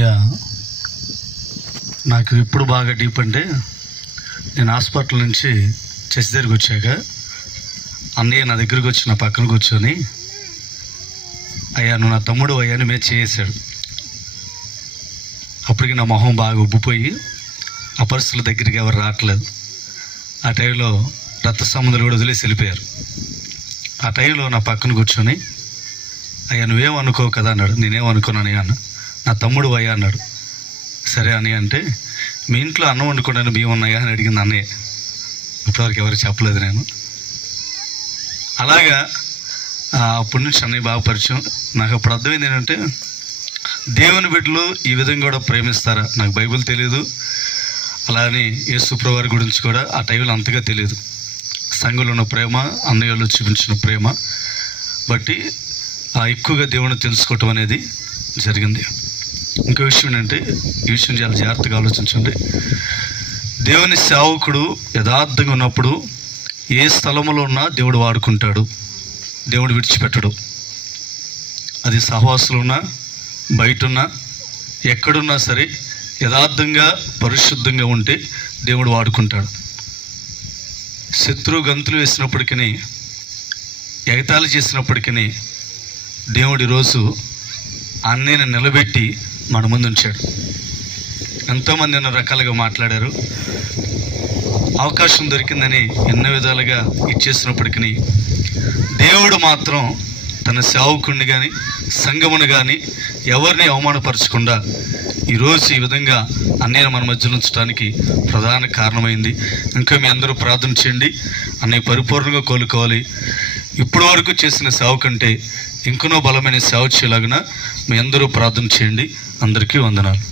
అయ్యా, నాకు ఎప్పుడు బాగా డీప్ అంటే, నేను హాస్పిటల్ నుంచి చెస్ట్ దగ్గరికి వచ్చాక అన్నయ్య నా దగ్గరికి వచ్చి నా పక్కన కూర్చొని, అయ్యా నువ్వు నా తమ్ముడు అయ్యా అని మీద చేసాడు. అప్పటికి నా మొహం బాగా ఉబ్బిపోయి ఆ పరిస్థితుల దగ్గరికి ఎవరు రావట్లేదు. ఆ టైంలో రక్త సంబంధాలు కూడా వదిలేసి వెళ్ళిపోయారు. ఆ టైంలో నా పక్కన కూర్చొని, అయ్యా నువ్వేమనుకోవు కదా అన్నాడు. నేనేమనుకున్నాను అన్న, నా తమ్ముడు అయ్యా అన్నాడు. సరే అని అంటే, మీ ఇంట్లో అన్నం వండుకోవడానికి బియ్యం ఉన్నాయా అని అడిగింది అన్నయ్య. ఇప్పటివరకు ఎవరికి చెప్పలేదు నేను. అలాగా అప్పటి నుంచి అన్నయ్య బాగా పరిచయం. నాకు అప్పుడు అర్థమైంది ఏంటంటే, దేవుని బిడ్డలు ఈ విధంగా కూడా ప్రేమిస్తారా? నాకు బైబిల్ తెలియదు, అలానే యేసుప్రభువు వారి గురించి కూడా ఆ టైంలో అంతగా తెలియదు. సంఘంలో ఉన్న ప్రేమ, అన్నయ్యలు చూపించిన ప్రేమ బట్టి ఎక్కువగా దేవుని తెలుసుకోవటం అనేది జరిగింది. ఇంకో విషయం ఏంటంటే, ఈ విషయం చాలా జాగ్రత్తగా ఆలోచించండి. దేవుని సేవకుడు యథార్థంగా ఉన్నప్పుడు ఏ స్థలంలో ఉన్నా దేవుడు వాడుకుంటాడు, దేవుడు విడిచిపెట్టడు. అది సహవాసులు ఉన్నా, బయట ఉన్నా, ఎక్కడున్నా సరే యథార్థంగా పరిశుద్ధంగా ఉంటే దేవుడు వాడుకుంటాడు. శత్రువు గంతులు వేసినప్పటికీ, ఎగతాళి చేసినప్పటికీ దేవుడు ఈరోజు అన్నయ్యను నిలబెట్టి మన ముందు ఉంచాడు. ఎంతోమంది ఎన్నో రకాలుగా మాట్లాడారు, అవకాశం దొరికిందని ఎన్నో విధాలుగా ఇచ్చేసినప్పటికీ దేవుడు మాత్రం తన సేవకుడిని కానీ సంఘమును కానీ ఎవరిని అవమానపరచకుండా ఈరోజు ఈ విధంగా అన్నయ్యను మన మధ్యలో ఉంచడానికి ప్రధాన కారణమైంది. ఇంకా మీ అందరూ ప్రార్థన చేయండి, అన్నయ్య పరిపూర్ణంగా కోలుకోవాలి. ఇప్పటి వరకు చేసిన సేవ కంటే ఇంకనో బలమైన సేవ చేయలాగిన మీ అందరూ ప్రార్థన చేయండి. అందరికీ వందనాలు.